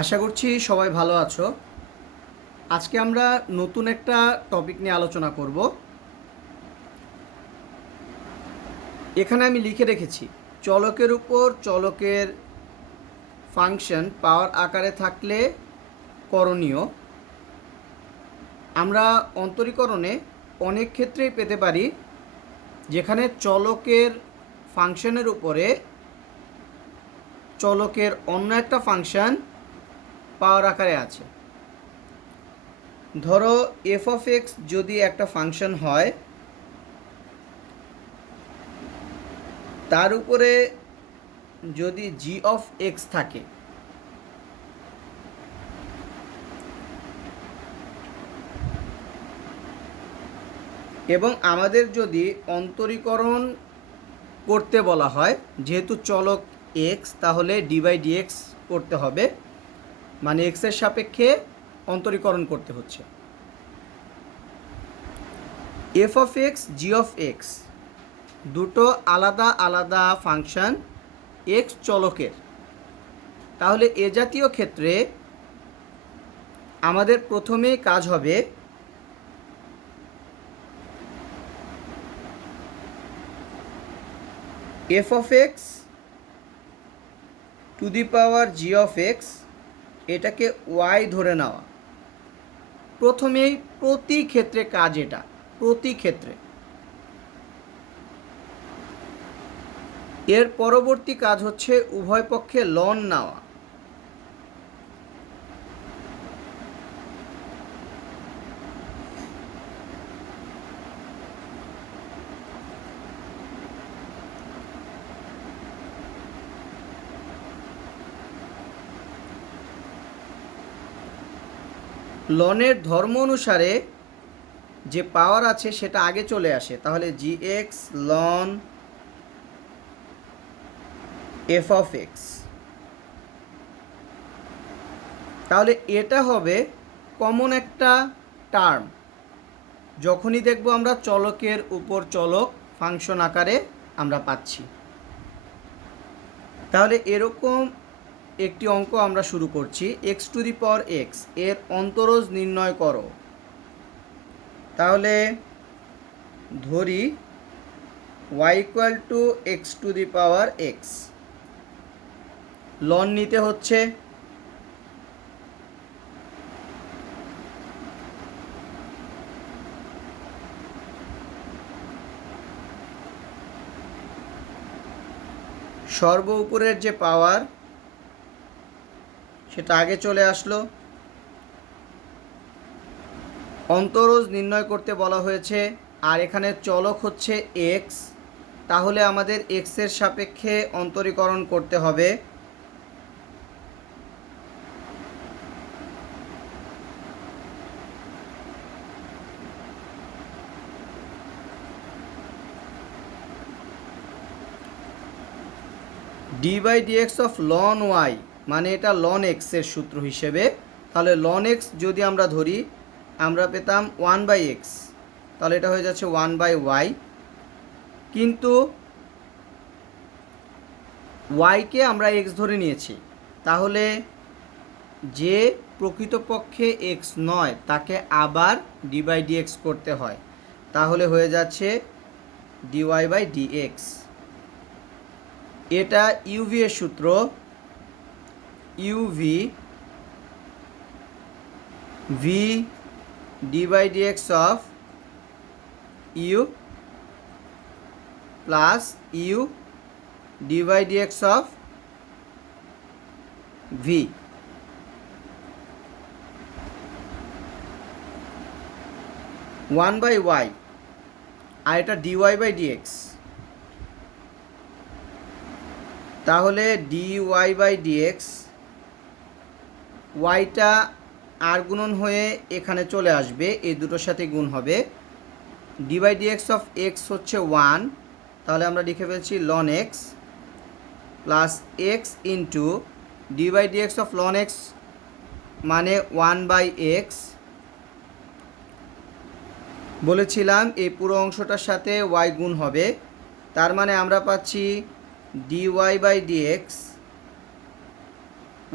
আশা করছি সবাই ভালো আছো। আজকে আমরা নতুন একটা টপিক নিয়ে আলোচনা করব। এখানে আমি লিখে রেখেছি, চলকের উপর চলকের ফাংশন পাওয়ার আকারে থাকলে করণীয়। আমরা অন্তরীকরণে অনেক ক্ষেত্রেই পেতে পারি যেখানে চলকের ফাংশনের উপরে চলকের অন্য একটা ফাংশন পাওয়ার আকারে আছে। ধরো এফ অফ এক্স যদি একটা ফাংশন হয়, তার উপরে যদি জি অফ এক্স থাকে, এবং আমাদের যদি অন্তরীকরণ করতে বলা হয়, যেহেতু চলক এক্স, তাহলে ডি বাই ডিএক্স করতে হবে, মানে এক্সের সাপেক্ষে অন্তরীকরণ করতে হচ্ছে। F of x, G of x দুটো আলাদা আলাদা ফাংশন এক্স চলকের। তাহলে এ জাতীয় ক্ষেত্রে আমাদের প্রথমে কাজ হবে F of x to the power G of x, এটাকে ওয়াই ধরে নেওয়া। প্রথমেই প্রতি ক্ষেত্রে কাজ এটা, প্রতি ক্ষেত্রে। এর পরবর্তী কাজ হচ্ছে উভয় পক্ষে লন নেওয়া। লনের ধর্ম অনুসারে যে পাওয়ার আছে সেটা আগে চলে আসে, তাহলে জি এক্স লন এফ অফ এক্স। তাহলে এটা হবে কমন একটা টার্ম যখনই দেখব আমরা চলকের উপর চলক ফাংশন আকারে আমরা পাচ্ছি। তাহলে এরকম একটি অঙ্ক আমরা শুরু করছি, x to the power x এর অন্তরজ নির্ণয় করো। তাহলে ধরি y equal to x to the power x, লন নিতে হচ্ছে সর্ব উপরের যে পাওয়ার সেটা আগে চলে আসলো। অন্তরজ নির্ণয় করতে বলা হয়েছে, আর এখানে চলক হচ্ছে এক্স, তাহলে আমাদের এক্সের সাপেক্ষে অন্তরীকরণ করতে হবে। D by dx of loan y, মানে এটা লন এক্সের সূত্র হিসেবে। তাহলে লন এক্স যদি আমরা ধরি, আমরা পেতাম ওয়ান বাই এক্স, তাহলে এটা হয়ে যাচ্ছে ওয়ান বাই ওয়াই। কিন্তু ওয়াইকে আমরা এক্স ধরে নিয়েছি, তাহলে যে প্রকৃতপক্ষে এক্স নয় তাকে আবার ডি বাই ডিএক্স করতে হয়, তাহলে হয়ে যাচ্ছে ডিওয়াই বাই ডিএক্স। এটা ইউভি এর সূত্র, u v v d by dx of u plus u d by dx of v. One by y, আর এটা ডিওয়াই বাই ডিএক্স, তাহলে ডিওয়াই বাই ডিএক্স, ওয়াইটা আর গুণন হয়ে এখানে চলে আসবে, এই দুটোর সাথে গুণ হবে। D by dx of x হচ্ছে ওয়ান, তাহলে আমরা লিখে ফেলছি ln x plus x into d by dx of ln x মানে ওয়ান বাই এক্স। বলেছিলাম এই পুরো অংশটার সাথে ওয়াই গুণ হবে, তার মানে আমরা পাচ্ছি dy বাই dx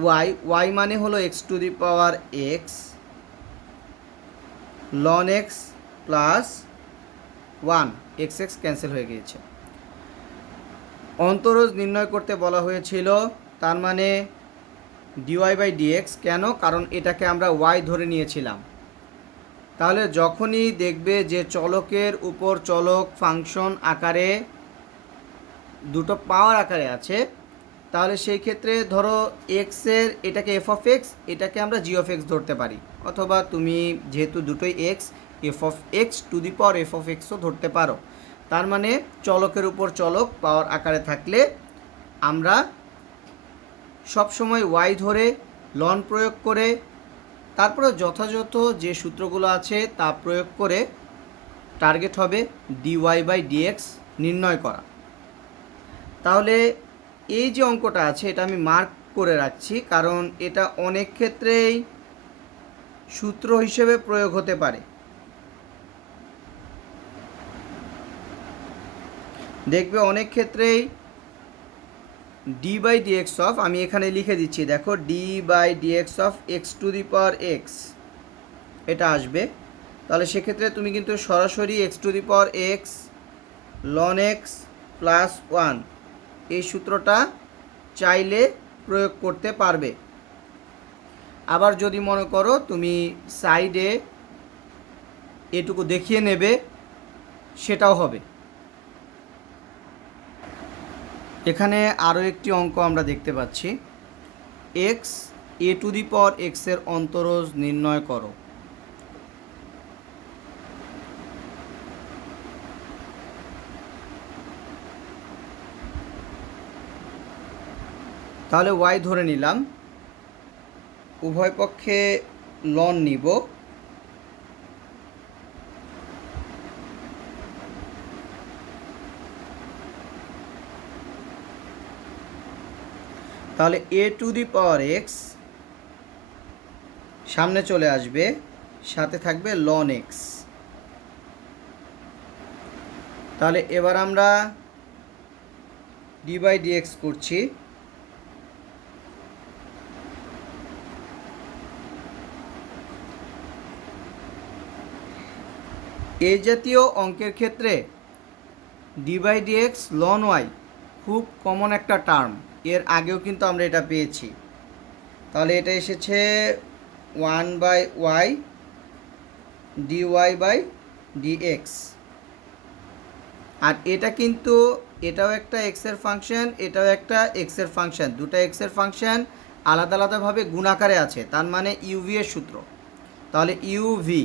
ওয়াই মানে হলো x to the power x ln x plus 1, x x cancel হয়ে গিয়েছে। অন্তরজ নির্ণয় করতে বলা হয়েছিল, তার মানে ডিওয়াই বাই ডিএক্স। কেন? কারণ এটাকে আমরা ওয়াই ধরে নিয়েছিলাম। তাহলে যখনই দেখবে যে চলকের উপর চলক ফাংশন আকারে দুটো পাওয়ার আকারে আছে, তাহলে সেই ক্ষেত্রে ধরো এক্সের এটাকে এফ অফ এক্স, এটাকে আমরা জি অফ এক্স ধরতে পারি, অথবা তুমি যেহেতু দুটোই x, f of x to the power f of এক্সও ধরতে পারো। তার মানে চলকের উপর চলক পাওয়ার আকারে থাকলে আমরা সবসময় ওয়াই ধরে লন প্রয়োগ করে তারপরে যথাযথ যে সূত্রগুলো আছে তা প্রয়োগ করে টার্গেট হবে ডিওয়াই বাই ডিএক্স নির্ণয় করা। তাহলে এই যে অঙ্কটা আছে এটা আমি মার্ক করে রাখছি, কারণ এটা অনেক ক্ষেত্রেই সূত্র হিসেবে প্রয়োগ হতে পারে। দেখবে অনেক ক্ষেত্রেই ডি বাই ডিএক্স অফ, আমি এখানে লিখে দিচ্ছি, দেখো d by dx of x to the power x এটা আসবে। তাহলে সেক্ষেত্রে তুমি কিন্তু সরাসরি x to the power x ln x plus 1 এই সূত্রটা চাইলে প্রয়োগ করতে পারবে। আবার যদি মনে করো তুমি সাইডে এটুকু দেখিয়ে নেবে, সেটাও হবে। এখানে আরও একটি অঙ্ক আমরা দেখতে পাচ্ছি, এক্স এ টু দি পাওয়ার এক্সের অন্তরজ নির্ণয় করো। তাহলে ওয়াই ধরে নিলাম, উভয় পক্ষে লন নিব, তাহলে a to the power x সামনে চলে আসবে, সাথে থাকবে লন এক্স। তাহলে এবার আমরা ডি বাই ডিএক্স করছি। এই জাতীয় অঙ্কের ক্ষেত্রে d by dx ln y খুব কমন একটা টার্ম, এর আগেও কিন্তু আমরা এটা পেয়েছি। তাহলে এটা এসেছে 1/y dy বাই ডিএক্স, আর এটা কিন্তু এটাও একটা এক্সের ফাংশন, এটাও একটা এক্সের ফাংশন, দুটো এক্সের ফাংশন আলাদা আলাদাভাবে গুণাকারে আছে, তার মানে ইউভি এর সূত্র। তাহলে u v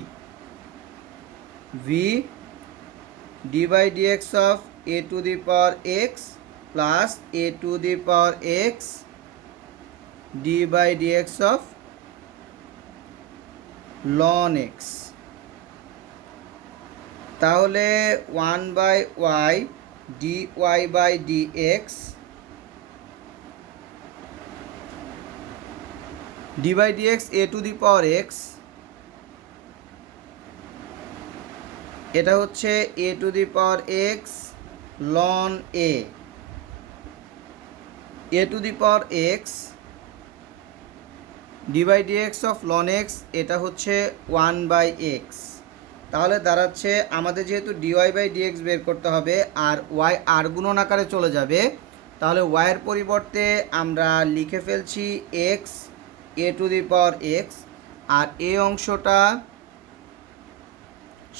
v d by dx of a to the power x plus a to the power x d by dx of ln x. তাহলে 1/y dy by dx d by d x a to the power x, এটা হচ্ছে a to the power x ln a to the power x d by dx of ln x, এটা হচ্ছে 1/x। তাহলে দাঁড়াচ্ছে আমাদের যেহেতু dy by dx বের করতে হবে আর ওয়াই আর গুণন আকারে চলে যাবে, তাহলে ওয়াইয়ের পরিবর্তে আমরা লিখে ফেলছি x a to the power x, আর এই অংশটা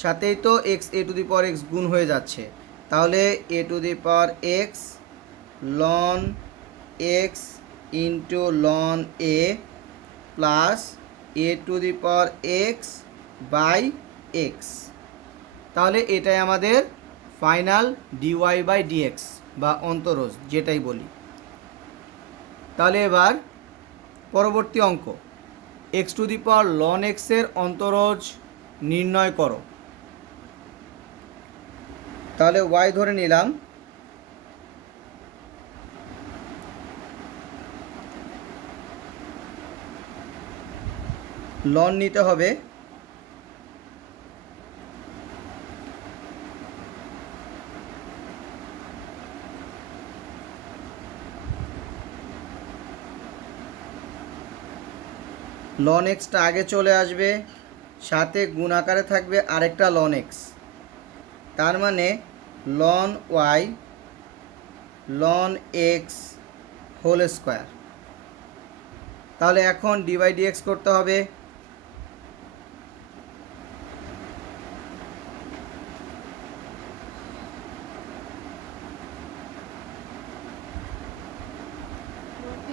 সাথেই তো x a to the power x গুণ হয়ে যাচ্ছে। তাহলে a to the power x ln x into ln a plus a to the power x by x. তাহলে এটাই আমাদের ফাইনাল ডিওয়াই বাই ডিএক্স বা অন্তরজ যেটাই বলি। তাহলে এবার পরবর্তী অঙ্ক, x to the power loan এক্সের অন্তরজ নির্ণয় করো। তাহলে ওয়াই ধরে নিলাম, লন নিতে হবে, লন এক্সটা আগে চলে আসবে, সাথে গুণ আকারে থাকবে আরেকটা লন এক্স, তার মানে ln y ln x whole square. তাহলে এখন ডিভাই ডিএক্স করতে হবে।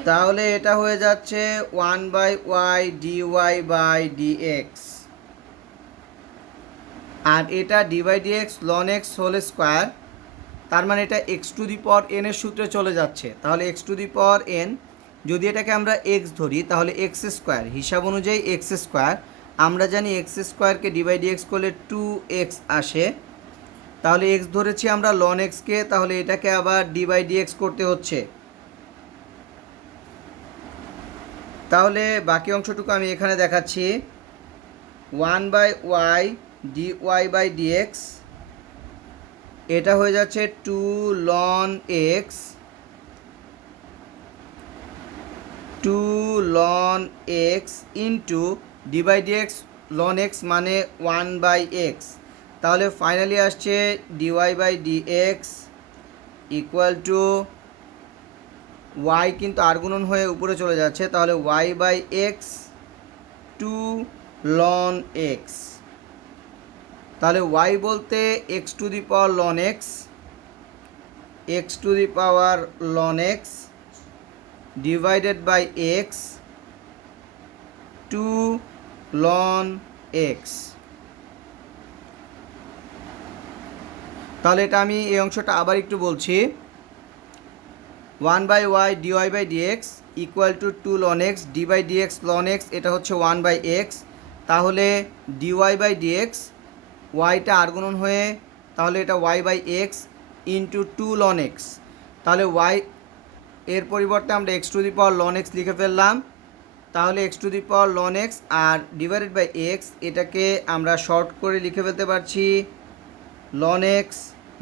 তাহলে এটা হয়ে যাচ্ছে 1/y dy/dx, আর এটা d/dx ln x whole square, তার মানে এটা x to the power n এর সূত্রে চলে যাচ্ছে। তাহলে x to the power n, যদি এটাকে আমরা x ধরি তাহলে x স্কোয়ার, হিসাব অনুযায়ী x স্কোয়ার, আমরা জানি x স্কোয়ারকে d/dx করলে 2x আসে। তাহলে x ধরেছি আমরা ln x কে, তাহলে এটাকে আবার d/dx করতে হচ্ছে। তাহলে বাকি অংশটুকু আমি এখানে দেখাচ্ছি, 1/y dy/dx, এটা হয়ে যাচ্ছে 2 ln x, 2 ln x into d/dx ln x মানে 1/x। তাহলে ফাইনালি আসছে dy/dx ইকুয়াল টু y, কিন্তু আর গুণন হয়ে উপরে চলে যাচ্ছে, তাহলে y/x 2 ln x। তাহলে y বলতে x to the power ln x, x to the power ln x divided by x 2 ln x। তাহলে এটা আমি এই অংশটা আবার একটু বলছি, 1/y dy/dx equal to 2 ln x d/dx ln x, এটা হচ্ছে 1/x। তাহলে dy/dx ওয়াইটা আর গুণন হয়ে, তাহলে এটা y/x ইন্টু 2 ln x। তাহলে y এর পরিবর্তে আমরা x to the power ln x লিখে ফেললাম। তাহলে x to the power ln x আর ডিভাইডেড বাই x, এটাকে আমরা শর্ট করে লিখে ফেলতে পারছি ln x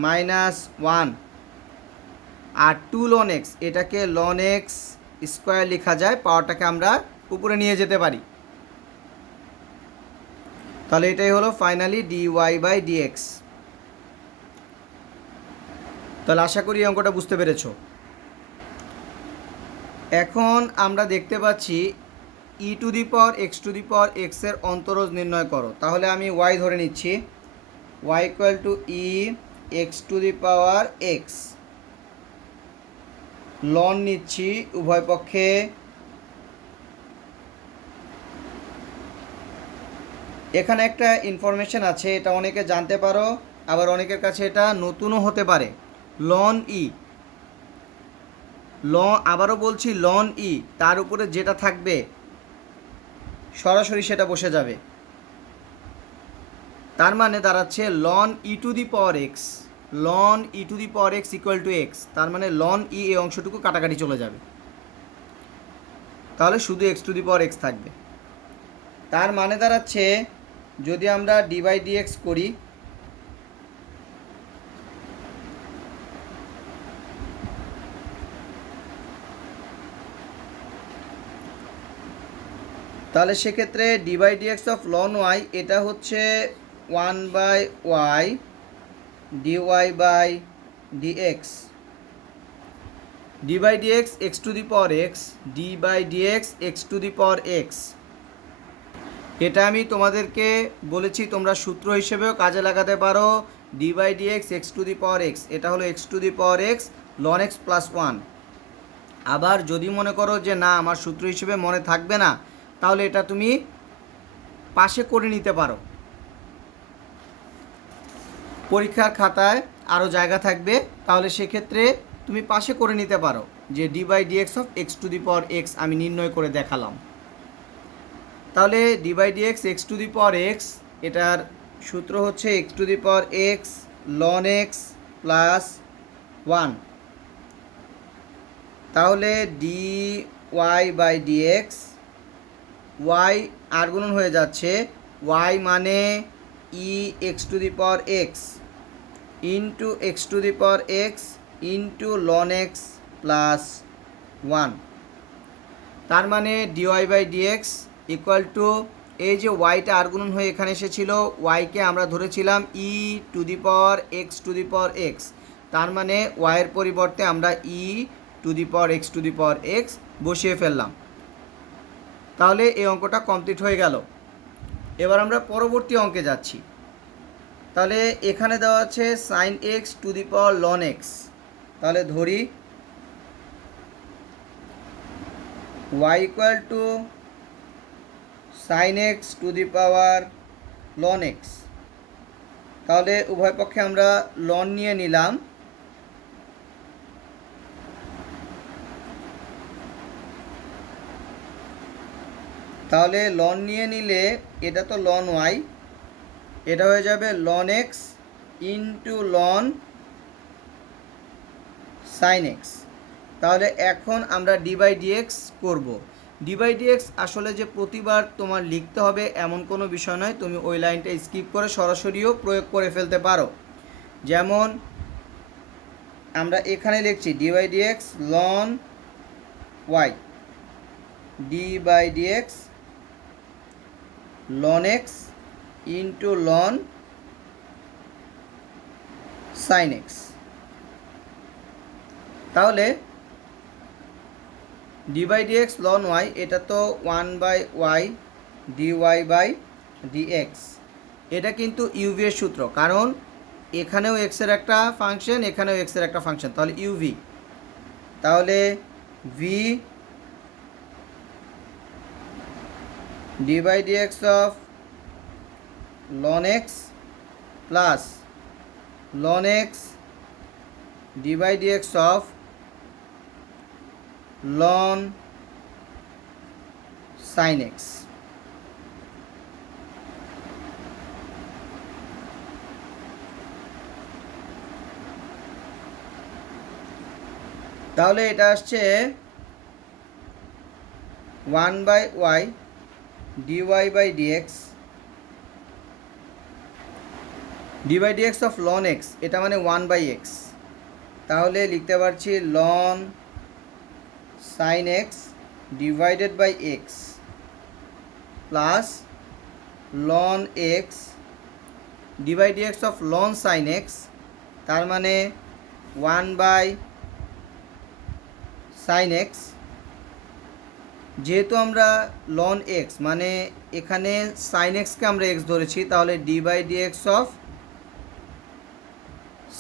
মাইনাস 1, আর 2 ln x এটাকে ln x স্কোয়ার লেখা যায়, পাওয়ারটাকে আমরা উপরে নিয়ে যেতে পারি। তাহলে এটাই হলো ফাইনালি dy/dx। তাহলে আশা করি অঙ্কটা বুঝতে পেরেছ। এখন আমরা দেখতে পাচ্ছি e to the power x to the power x এর অন্তরজ নির্ণয় করো। তাহলে আমি y ধরে নিচ্ছি, y equal to e x to the power x, ln নিচ্ছি উভয় পক্ষে, এখানে একটা ইনফরমেশন আছে, এটা অনেকে জানতে পারো, আবার অনেকের কাছে এটা নতুনও হতে পারে। লন ই, আবারও বলছি লন ই, তার উপরে যেটা থাকবে সরাসরি সেটা বসে যাবে। তার মানে দাঁড়াচ্ছে ln e to the power x, ln e to the power x equal to x, তার মানে লন ই এই অংশটুকু কাটাকাটি চলে যাবে, তাহলে শুধু x to the power x থাকবে। তার মানে দাঁড়াচ্ছে যদি আমরা d/dx করি, তাহলে সেক্ষেত্রে d/dx অফ ln y এটা হচ্ছে 1/y dy/dx, d/dx x to the power x, d/dx x to the power x। এটা আমি তোমাদেরকে বলেছি তোমরা সূত্র হিসেবেও কাজে লাগাতে পারো, d/dx x to the power x, এটা হলো x to the power x ln x plus 1। আবার যদি মনে করো যে না আমার সূত্র হিসেবে মনে থাকবে না, তাহলে এটা তুমি পাশে করে নিতে পারো, পরীক্ষার খাতায় আরও জায়গা থাকবে, তাহলে সেক্ষেত্রে তুমি পাশে করে নিতে পারো যে d/dx of x to the power x আমি নির্ণয় করে দেখালাম। তাহলে d/dx x to the power x, এটার সূত্র হচ্ছে x to the power x ln x plus 1। তাহলে dy/dx, y আর গুণন হয়ে যাচ্ছে, y মানে e x to the power x into x to the power x into ln x plus 1। তার মানে dy/dx ইকুয়াল টু এই যে ওয়াইটা আর গুণন হয়ে এখানে এসেছিল, ওয়াইকে আমরা ধরেছিলাম e to the power x to the power x, তার মানে ওয়াইয়ের পরিবর্তে আমরা ই টু দি পাওয়ার এক্স বসিয়ে ফেললাম। তাহলে এই অঙ্কটা কমপ্লিট হয়ে গেল। এবার আমরা পরবর্তী অঙ্কে যাচ্ছি। তাহলে এখানে দেওয়া আছে sine x to the power ln x. তাহলে ধরি y equal to sine x to the power ln x. তাহলে উভয় পক্ষে আমরা লন নিয়ে নিলাম। তাহলে লন নিয়ে নিলে এটা তো লন ওয়াই, এটা হয়ে যাবে ln x into ln sine x. তাহলে এখন আমরা ডি বাই ডিএক্স করবো। ডি বাই ডিএক্স আসলে যে প্রতিবার তোমার লিখতে হবে এমন কোনো বিষয় নয়, তুমি ওই লাইনটা স্কিপ করে সরাসরিও প্রয়োগ করে ফেলতে পারো। যেমন আমরা এখানে লিখছি d by dx ln y, d by dx ln x into ln sine x. তাহলে d by dx ln y, এটা তো 1/y dy বাই ডিএক্স। এটা কিন্তু ইউভি এর সূত্র, কারণ এখানেও এক্সের একটা ফাংশন, এখানেও এক্সের একটা ফাংশন, তাহলে ইউভি। তাহলে v d by dx of ln x plus ln x d by dx of ln sine x. তাহলে এটা আসছে 1/y dy by dx, d by dx of ln x, এটা মানে 1/x। তাহলে লিখতে পারছি ln sine x divided by x plus ln x d by dx of ln sine x, তার মানে 1/sin x। যেহেতু আমরা লন এক্স মানে এখানে সাইন এক্সকে আমরা এক্স ধরেছি, তাহলে d by dx of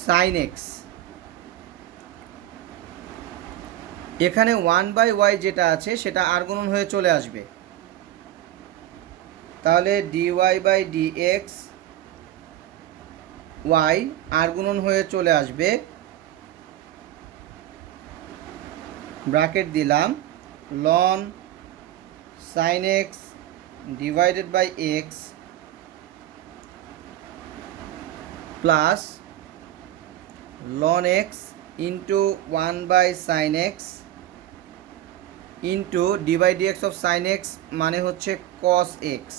sine x. এখানে 1/y যেটা আছে সেটা আর গুণন হয়ে চলে আসবে। তাহলে dy বাই ডিএক্স ওয়াই আর গুণন হয়ে চলে আসবে, ব্র্যাকেট দিলাম ln sine x divided by x plus ln x into 1/sin x into d by dx of sine x মানে হচ্ছে কস এক্স।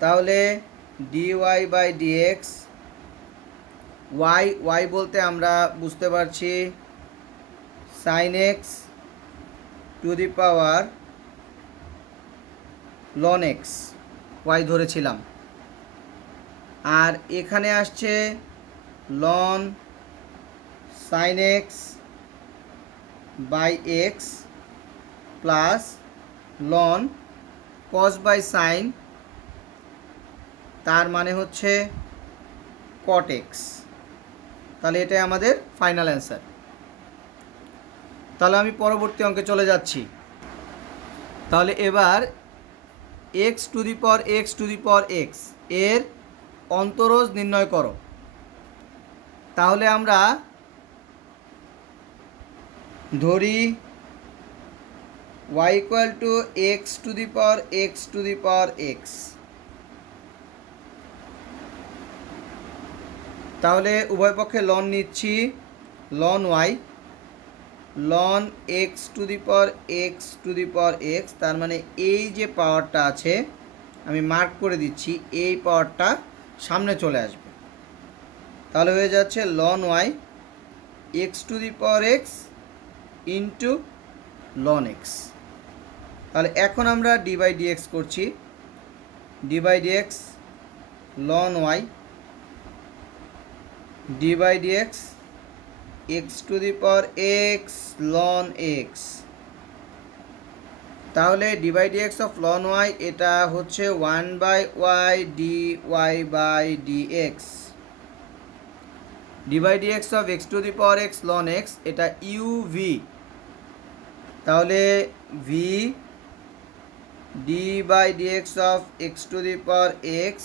তাহলে ডিওয়াই বাই ডিএক্স ওয়াই বলতে আমরা বুঝতে পারছি sine x to the power ln x, y ধরেছিলাম। আর এখানে আসছে ln sine x by x plus ln cos by sine, তার মানে হচ্ছে কট এক্স। তাহলে এটাই আমাদের ফাইনাল অ্যান্সার। তাহলে আমি পরবর্তী অঙ্কে চলে যাচ্ছি। তাহলে এবার x to the power x এর অন্তরজ নির্ণয় করো। তাহলে আমরা ধরি y equal to x to the power x. তাহলে উভয় পক্ষে লন নিচ্ছি, ln y ln x to the power x, তার মানে এই যে পাওয়ারটা আছে আমি মার্ক করে দিচ্ছি, এই পাওয়ারটা সামনে চলে আসবে। তাহলে হয়ে যাচ্ছে ln y x to the power x into ln x. তাহলে এখন আমরা ডি বাই ডিএক্স করছি। D by dx ln y d by d x x to the power x ln x. তাহলে d by dx of loan y এটা হচ্ছে 1/y d y by dx. D by dx of x to the power x ln x এটা u v. তাহলে v d by dx of x to the power x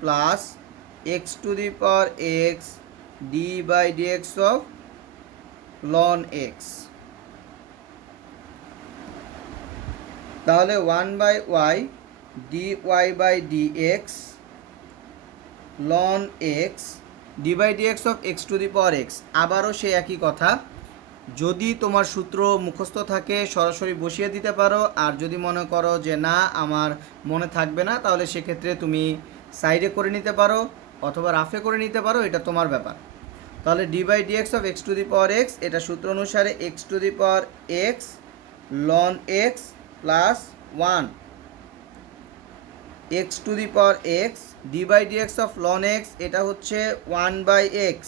plus x to the power x d by dx of ln x. তাহলে 1/y d y by dx ln x d by dx of x to the power x. আবারও সে একই কথা, যদি তোমার সূত্র মুখস্থ থাকে সরাসরি বসিয়ে দিতে পারো, আর যদি মনে করো যে না আমার মনে থাকবে না তাহলে সেক্ষেত্রে তুমি সাইডে করে নিতে পারো অথবা রাফে করে নিতে পারো, এটা তোমার ব্যাপার। তাহলে d by dx of x to the power x এটা সূত্র অনুসারে x to the power x ln x plus 1 x to the power x d by dx of ln x এটা হচ্ছে 1/x।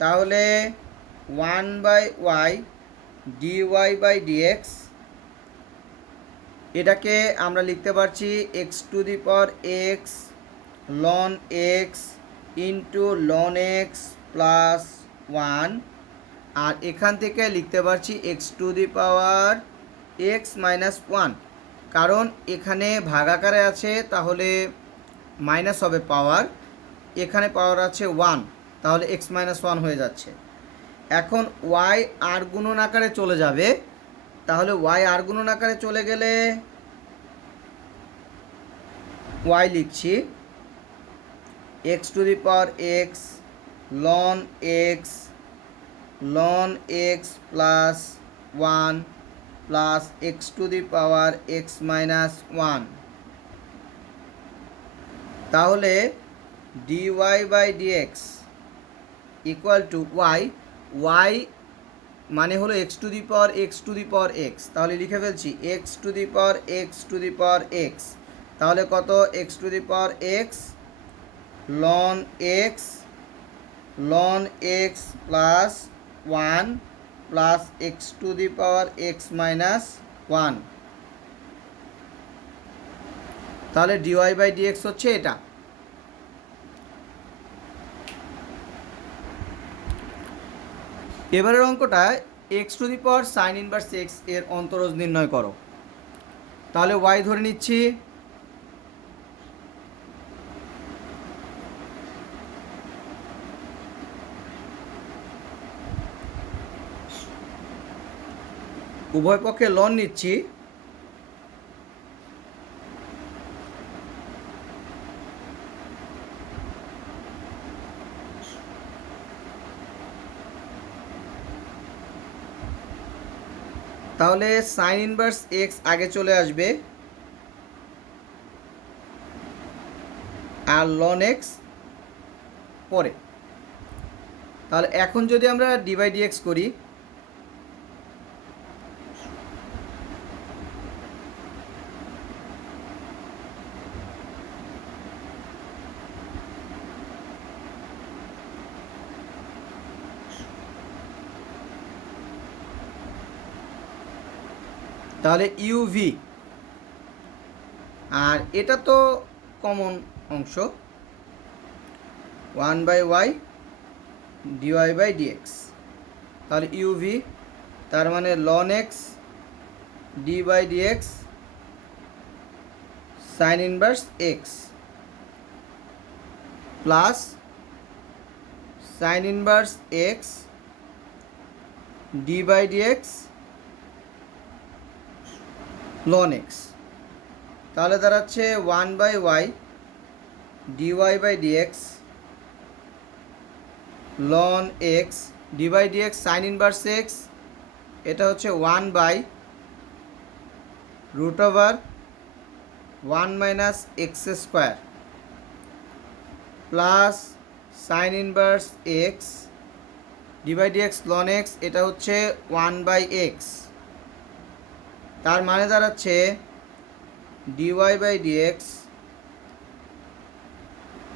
তাহলে 1/y dy বাই ডিএক্স এটাকে আমরা লিখতে পারছি x to the power x ln x into ln x plus 1, আর এখান থেকে লিখতে পারছি x to the power x minus 1, কারণ এখানে ভাগাকারে আছে তাহলে মাইনাস হবে পাওয়ার, এখানে পাওয়ার আছে 1 তাহলে এক্স মাইনাস 1 হয়ে যাচ্ছে। এখন ওয়াই আর গুণন আকারে চলে যাবে, তাহলে ওয়াই আর গুণন আকারে চলে গেলে ওয়াই লিখছি x to the power x ln x plus 1 plus x to the power x minus 1। তাহলে dy by dx equal to y মানে হলো x to the power x, তাহলে লিখে ফেলছি x to the power x. তাহলে কত x to the power x ln x plus 1 plus x to the power x minus 1। তাহলে dy by dx হচ্ছে এটা। এবারের অঙ্কটা x to the power sine inverse x এর অন্তরজ নির্ণয় করো। তাহলে ওয়াই ধরে নিচ্ছি উভয় পক্ষে লন নিচ্ছি, তাহলে সাইন ইনভার্স এক্স আগে চলে আসবে আর লন এক্স পরে। তাহলে এখন যদি আমরা ডি বাই ডিএক্স করি, তাহলে ইউভি, আর এটা তো কমন অংশ 1/y dy বাই ডিএক্স। তাহলে ইউভি তার মানে ln x d by dx sine inverse x plus sine inverse x d by dx ln x. তাহলে দাঁড়াচ্ছে 1/y dy by dx ln x d by dx sine inverse x, এটা হচ্ছে 1/√1 minus x square plus sine inverse x d by dx ln x, এটা হচ্ছে 1/x তার মানে দাঁড়াচ্ছে dy by dx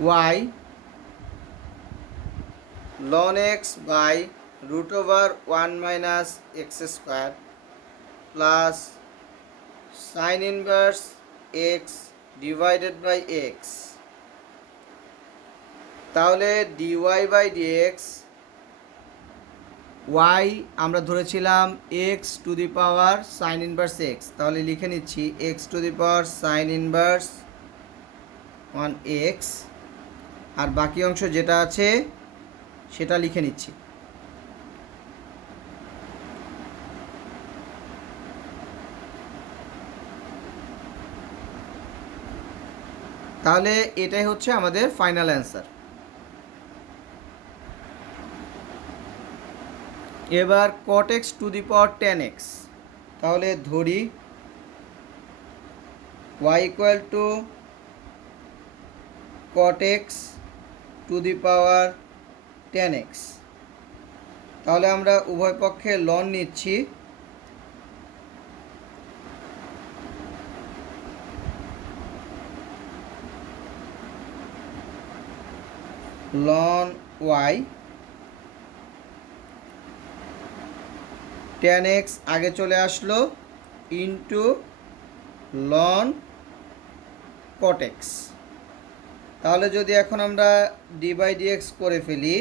y ln x by root over 1 - x² plus sine inverse x divided by x. তাহলে dy by dx y আমরা ধরেছিলাম x to the power sine inverse x, তাহলে লিখে নিচ্ছি x to the power sine inverse 1x, আর বাকি অংশ যেটা আছে সেটা লিখে নিচ্ছি। তাহলে এটাই হচ্ছে আমাদের ফাইনাল অ্যান্সার। এবার cot x to the power 10x, তাহলে ধরি y equal two cot x to the power 10x। তাহলে আমরা উভয় পক্ষে লন নিচ্ছি, লন y 10x আগে চলে আসলো ইন্টু লন cot x। তাহলে যদি এখন আমরা ডি বাই ডিএক্স করে ফেলি,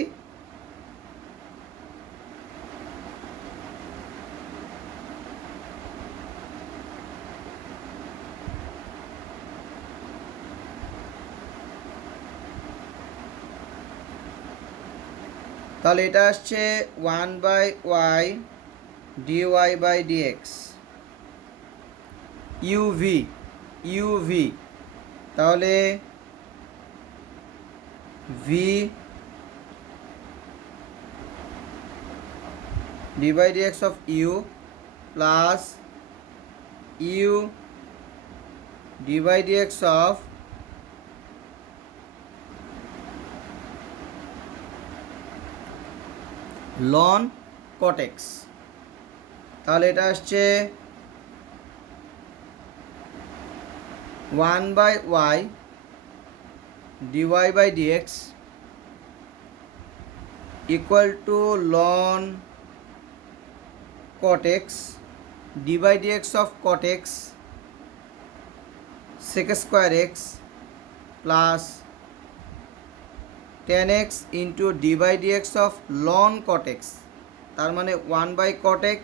তাহলে এটা আসছে 1/y dy by d x u v. তাহলে v d by dx of u plus u d by dx of ln cot x। তাহলে এটা আসছে 1/y dy by dx equal to ln cot x d by dx of cot x sec² x plus 10x into d by dx of ln cot x। তার মানে 1/cot x,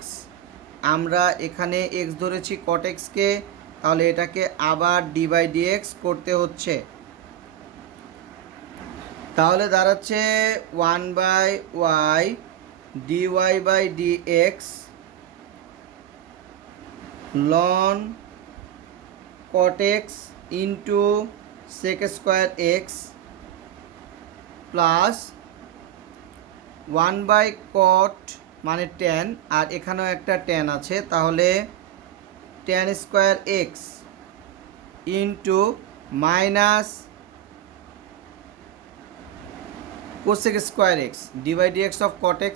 আমরা এখানে x ধরেছি cot x কে, তাহলে এটাকে আবার D by dx করতে হচ্ছে। তাহলে দাঁড়াচ্ছে 1/y dy by dx ln cot x into sec² x plus 1/cot মানে 10, আর এখানেও একটা 10 আছে, তাহলে tan² x into minus cosec² x d by dx of cot x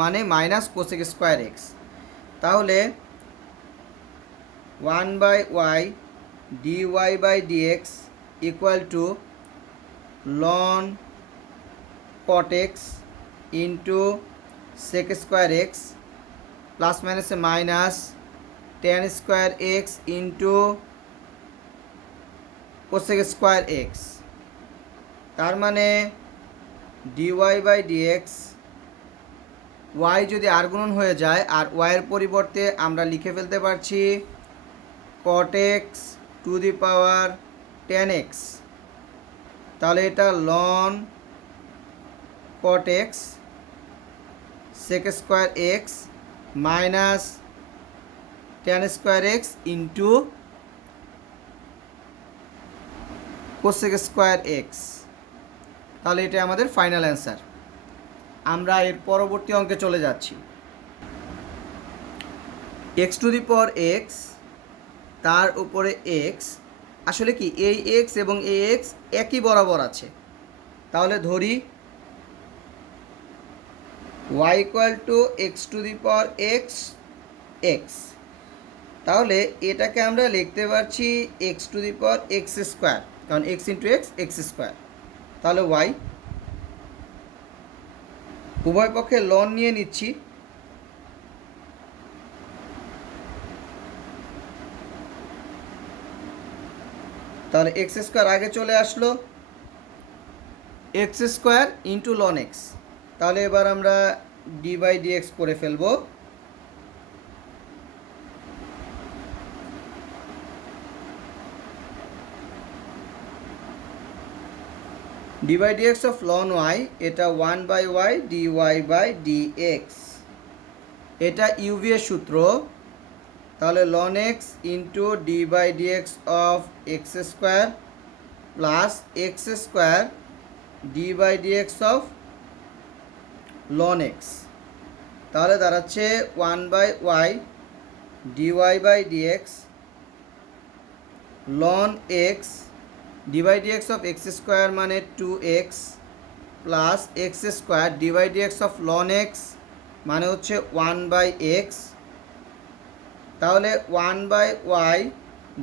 মানে মাইনাস cosec² x। তাহলে 1/y dy by dx equal to ln cot x into sec² x plus মাইনাসে minus tan² x into cosec² x। তার মানে dy by dx y যদি আর গুণন হয়ে যায় আর y এর পরিবর্তে আমরা লিখে ফেলতে পারছি cot x to the power 10x। তাহলে এটা ln cot x sec² x minus tan² x into cosec² x। তাহলে এটা আমাদের ফাইনাল অ্যান্সার। আমরা এর পরবর্তী অঙ্কে চলে যাচ্ছি। x to the power x, তার উপরে x, আসলে কি এই x এবং এই x একই বরাবর আছে। তাহলে ধরি y equal to x to the power x x, তাহলে এটাকে আমরা লিখতে পারছি x to the power x square, কারণ x into x x square. তাহলে ওয়াই, উভয় পক্ষে লন নিয়ে নিচ্ছি। তাহলে এক্স স্কোয়ার আগে চলে আসলো, x square into ln x. তাহলে এবার আমরা ডি বাই ডি এক্স করে ফেলবো। D by d x of loan y, এটা 1/y dy বাই dx, এটা ইউভি এর সূত্র। তাহলে ln x into d by d x of x square plus x square d by d x of ln x. তাহলে দাঁড়াচ্ছে 1/y dy by dx ln x d by d x of x square মানে 2x plus x square d by d x of ln x মানে হচ্ছে 1/x। তাহলে 1/y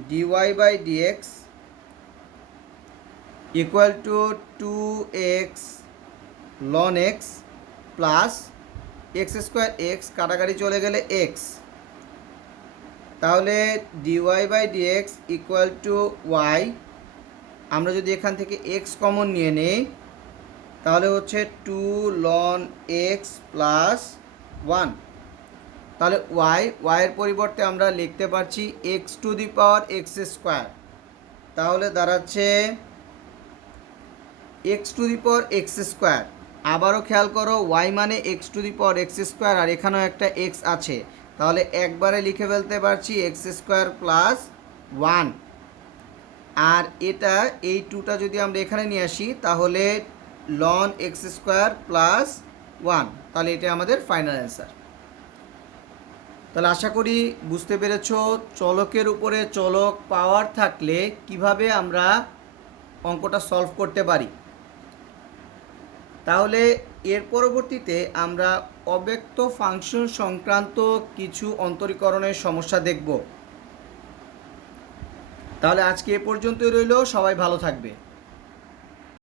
dy by dx equal to 2x ln x plus x square x কাটাকাটি চলে গেলে x. তাহলে dy by dx equal to y। আমরা যদি এখান থেকে এক্স কমন নিয়ে নেই তাহলে হচ্ছে 2 লন এক্স প্লাস 1। তাহলে ওয়াইয়ের পরিবর্তে আমরা লিখতে পারছি x to the power x square. তাহলে দাঁড়াচ্ছে x to the power x square. আবারও খেয়াল করো, ওয়াই মানে x to the power x square, আর এখানেও একটা এক্স আছে। তাহলে একবারে লিখে ফেলতে পারছি এক্স স্কোয়ার প্লাস 1। আর এটা এই টুটা যদি আমরা এখানে নিয়ে আসি তাহলে লন এক্স স্কোয়ার প্লাস 1। তাহলে এটা আমাদের ফাইনাল অ্যান্সার। তাহলে আশা করি বুঝতে পেরেছ চলকের উপরে চলক পাওয়ার থাকলে কিভাবে আমরা অঙ্কটা সলভ করতে পারি। তাহলে এর পরবর্তীতে আমরা অব্যক্ত ফাংশন সংক্রান্ত কিছু অন্তরীকরণের সমস্যা দেখব। তাহলে আজকে এ পর্যন্তই রইল, সবাই ভালো থাকবে।